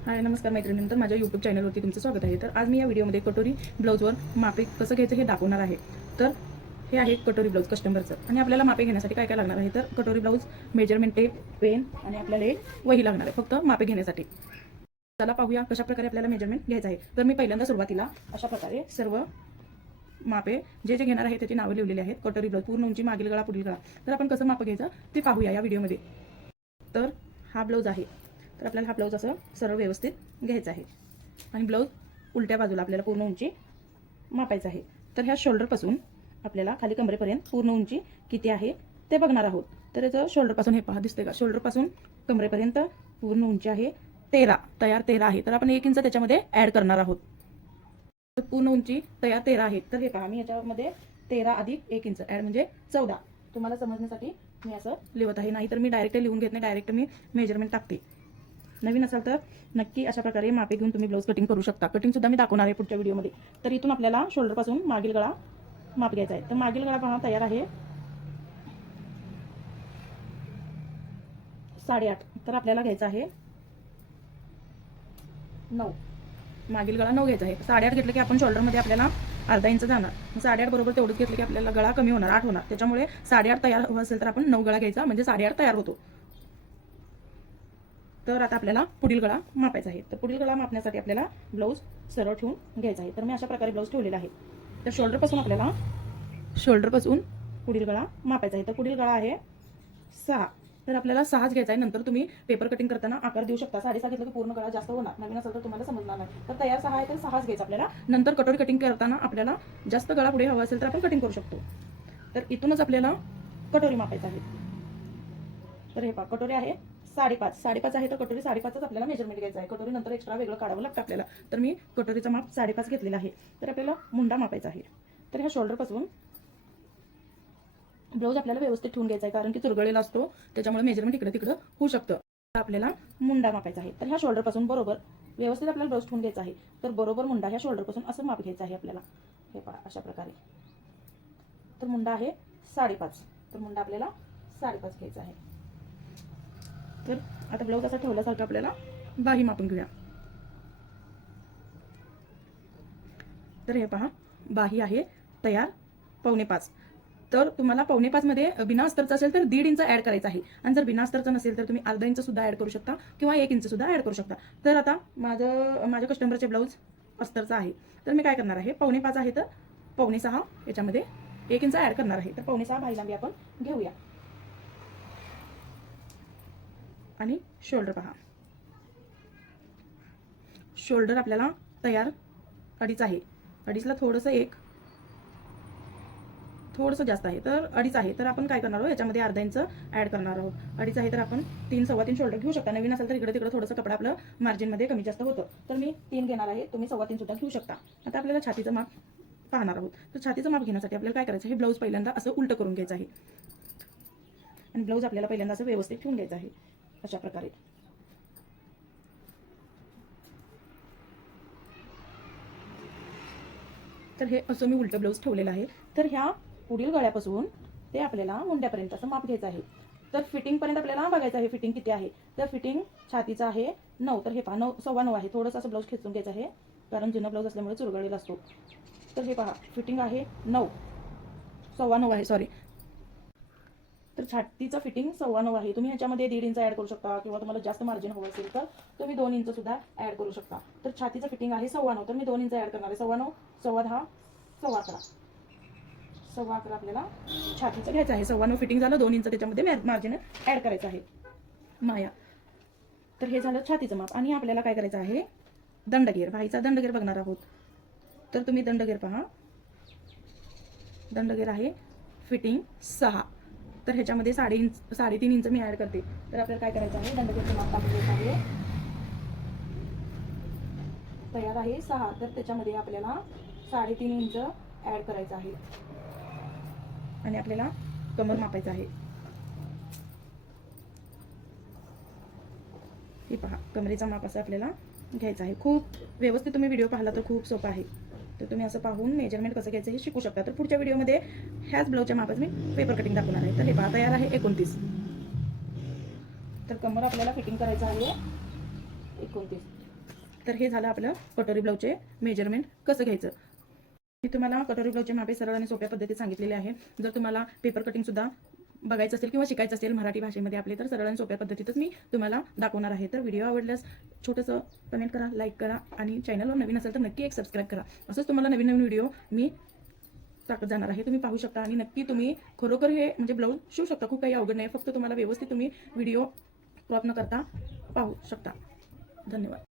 हाय नमस्कार मैत्रिणींतर माझ्या यूट्यूब चॅनलवरती तुमचं स्वागत आहे। तर आज मी या व्हिडिओमध्ये कटोरी ब्लाऊजवर मापे कसं घ्यायचं हे दाखवणार आहे। तर हे आहे कटोरी ब्लाऊज कस्टमरचं आणि आपल्याला मापे घेण्यासाठी काय काय लागणार आहे तर कटोरी ब्लाऊज, मेजरमेंट टेप, पेन आणि आपल्याला एक वही लागणार आहे फक्त मापे घेण्यासाठी। चला पाहूया कशा प्रकारे आपल्याला मेजरमेंट घ्यायचं आहे। तर मी पहिल्यांदा सुरुवातीला अशा प्रकारे सर्व मापे जे जे घेणार आहे त्याची नावं लिहिलेली आहेत। कटोरी ब्लाऊज पूर्ण उंची, मागील गळा, पुढील गळा। तर आपण कसं माप घ्यायचं ते पाहूया या व्हिडिओमध्ये। तर हा ब्लाऊज आहे, तर आपल्याला हा ब्लाऊज असं सरळ व्यवस्थित घ्यायचा आहे आणि ब्लाऊज उलट्या बाजूला आपल्याला पूर्ण उंची मापायचं आहे। तर ह्या शोल्डरपासून आपल्याला खाली कमरेपर्यंत पूर्ण उंची किती आहे ते बघणार आहोत। तर याचं शोल्डरपासून हे पहा दिसते का, शोल्डरपासून कमरेपर्यंत पूर्ण उंची आहे 13, तयार 13 आहे। तर आपण 1 इंच त्याच्यामध्ये ॲड करणार आहोत। तर पूर्ण उंची तयार 13 आहे। तर हे पहा मी याच्यामध्ये 13 अधिक 1 इंच ॲड म्हणजे 14। तुम्हाला समजण्यासाठी मी असं लिहत आहे, नाहीतर मी डायरेक्ट लिहून घेत नाही, डायरेक्ट मी मेजरमेंट टाकते। नवीन असाल तर नक्की अशा प्रकारे मापे घेऊन तुम्ही ब्लाऊज कटिंग करू शकता। कटिंग सुद्धा मी दाखवणार आहे पुढच्या व्हिडिओमध्ये। तर इथून आपल्याला शोल्डर पासून मागील गळा माप घ्यायचा आहे। तर मागील गळा पहा तयार आहे 8.5, तर आपल्याला घ्यायचा आहे 9। मागील गळा 9 घ्यायचा आहे। 8.5 घेतलं की आपण शोल्डरमध्ये आपल्याला अर्धा इंच जाणार, 8.5 बरोबर तेवढंच घेतलं की आपल्याला गळा कमी होणार, 8 होणार। त्याच्यामुळे 8.5 तयार हवं असेल तर आपण 9 गळा घ्यायचा म्हणजे 8.5 तयार होतो। तर आता आपल्याला पुढील गळा मापायचा आहे। तर पुढील गळा मापण्यासाठी आपल्याला ब्लाऊज सरळ ठेवून घ्यायचा आहे। तर मी अशा प्रकारे ब्लाऊज ठेवलेला आहे। तर शोल्डरपासून पुढील गळा मापायचा आहे। तर पुढील गळा आहे 6, तर आपल्याला 6च घ्यायचा आहे। नंतर तुम्ही पेपर कटिंग करताना आकार देऊ शकता। 6.5 घेतलं की पूर्ण गळा जास्त होणार, नवीन असेल तर तुम्हाला समजणार नाही। तर तयार 6 आहे तर 6च घ्यायचा आपल्याला। नंतर कटोरी कटिंग करताना आपल्याला जास्त गळा पुढे हवा असेल तर आपण कटिंग करू शकतो। तर इथूनच आपल्याला कटोरी मापायचं आहे। तर हे पहा कटोरी आहे 5.5 आहे, तर कटोरी 5.5च आपल्याला मेजरमेंट घ्यायचं आहे। कटोरी नंतर एक्स्ट्रा वेगळं काढावं लागतं आपल्याला। तर मी कटोरीचा माप 5.5 घेतलेला आहे। तर आपल्याला मुंडा मापायचा आहे। तर ह्या शोल्डरपासून ब्लाऊज आपल्याला व्यवस्थित ठेवून घ्यायचा आहे, कारण की चुरगळलेला असतो, त्याच्यामुळे मेजरमेंट इकडे तिकडे होऊ शकतं। तर आपल्याला मुंडा मापायचा आहे। तर ह्या शोल्डरपासून बरोबर व्यवस्थित आपल्याला ब्लाऊज ठेवून घ्यायचा आहे। तर बरोबर मुंडा ह्या शोल्डरपासून असं माप घ्यायचं आहे आपल्याला। हे पहा अशा प्रकारे। तर मुंडा आहे 5.5, तर मुंडा आपल्याला 5.5 घ्यायचा आहे। तर आता ब्लाऊज असा ठेवल्यासारखं आपल्याला बाही मापून घेऊया। तर हे पहा बाही आहे तयार 4.25। तर तुम्हाला 4.25 मध्ये बिना अस्तरचा असेल तर 1.5 इंच ॲड करायचा आहे, आणि जर बिना अस्तरचा नसेल तर तुम्ही अर्धा इंच सुद्धा ॲड करू शकता किंवा 1 इंच सुद्धा ॲड करू शकता। तर आता माझ्या कस्टमरचे ब्लाऊज अस्तरचा आहे, तर मी काय करणार आहे 4.25 आहे तर 4.6 याच्यामध्ये 1 इंच ॲड करणार आहे। तर 4.6 बाही लांबी आपण घेऊया। आणि शोल्डर पहा, शोल्डर आपल्याला तयार 2.5 आहे। 2.5ला थोडंसं जास्त आहे, तर 2.5 आहे। तर आपण काय करणार आहोत याच्यामध्ये अर्धा इंच ॲड करणार आहोत। 2.5 आहे तर आपण 3, 3.25 शोल्डर घेऊ शकता। नवीन असेल तर इकडे तिकडे थोडंसं कपडा आपलं मार्जिनमध्ये कमी जास्त होतं। तर मी 3 घेणार आहे, तुम्ही 3.25 सुद्धा घेऊ शकता। आता आपल्याला छातीचं माप पाहणार आहोत। तर छातीचं माप घेण्यासाठी आपल्याला काय करायचं आहे, ब्लाऊज पहिल्यांदा असं उलटं करून घ्यायचं आहे आणि ब्लाऊज आपल्याला पहिल्यांदा असं व्यवस्थित ठेवून घ्यायचं आहे अशा प्रकारे। तर हे असं मी उलटं ब्लाऊज ठेवलेलं आहे। तर ह्या पुढील गळ्यापासून ते आपल्याला मुंड्यापर्यंत असं माप घ्यायचं आहे। तर फिटिंगपर्यंत आपल्याला बघायचं आहे फिटिंग किती आहे। तर फिटिंग छातीचं आहे 9, तर हे पहा 9, 9.25 आहे। थोडंसं असं ब्लाऊज खेचून घ्यायचं आहे, कारण जुना ब्लाऊज असल्यामुळे चुरगळलेला असतो। तर हे पहा फिटिंग आहे 9, 9.25 आहे सॉरी। तर छातीचं फिटिंग 9.25 आहे। तुम्ही ह्याच्यामध्ये 1.5 इंच ॲड करू शकता किंवा तुम्हाला जास्त मार्जिन हवं असेल तर तुम्ही 2 इंच सुद्धा ॲड करू शकता। तर छातीचं फिटिंग आहे 9.25, तर मी 2 इंच ॲड करणार आहे। 9.25, 10.10, 11.25, 11.25 आपल्याला छातीचं घ्यायचं आहे। 9.25 फिटिंग झालं, 2 इंच त्याच्यामध्ये मार्जिन ॲड करायचं आहे माया। तर हे झालं छातीचं माप। आणि आपल्याला काय करायचं आहे दंडगेर, बाहीचा दंडगेर बघणार आहोत। तर तुम्ही दंडगेर पहा, दंडगेर आहे फिटिंग 6, तर ह्याच्यामध्ये 3.5 इंच मी ॲड करते। तर आपल्याला काय करायचं आहे दंडगेरचं माप टाकून घ्यायचं आहे। तयार आहे 6, तर त्याच्यामध्ये आपल्याला 3.5 इंच ॲड करायचं आहे आणि आपल्याला कमर मापायचं आहे। हे पहा कमरेचा माप असं आपल्याला घ्यायचं आहे। खूप व्यवस्थित तुम्ही व्हिडिओ पाहिला तर खूप सोपं आहे। तर तुम्ही असं पाहून मेजरमेंट कसं घ्यायचं हे शिकू शकता। तर पुढच्या व्हिडिओमध्ये ह्याच ब्लाऊजच्या मापात मी पेपर कटिंग दाखवणार आहे। तर हे पहा तयार आहे 29, तर कमर आपल्याला फिटिंग करायचं आहे 29। तर हे झालं आपलं कटोरी ब्लाऊजचे मेजरमेंट कसं घ्यायचं. मी तुम्हाला कटोरी ब्लाऊजचे मापे सरळ आणि सोप्या पद्धतीत सांगितलेले आहे. जर तुम्हाला पेपर कटिंग सुद्धा बघायचं असेल किंवा शिकायचं असेल मराठी भाषेमध्ये आपले, तर सरळ आणि सोप्या पद्धतीतच मी तुम्हाला दाखवणार आहे. तर व्हिडिओ आवडल्यास छोटंसं कमेंट करा, लाईक करा आणि चॅनलवर नवीन असेल तर नक्की एक सबस्क्राईब करा. असंच तुम्हाला नवीन नवीन व्हिडिओ मी टाकत जाणार आहे, तुम्ही पाहू शकता. आणि नक्की तुम्ही खरोखर हे म्हणजे ब्लाऊज शिवू शकता. खूप काही अवघड नाही, फक्त तुम्हाला व्यवस्थित तुम्ही व्हिडिओ क्रॉप न करता पाहू शकता. धन्यवाद.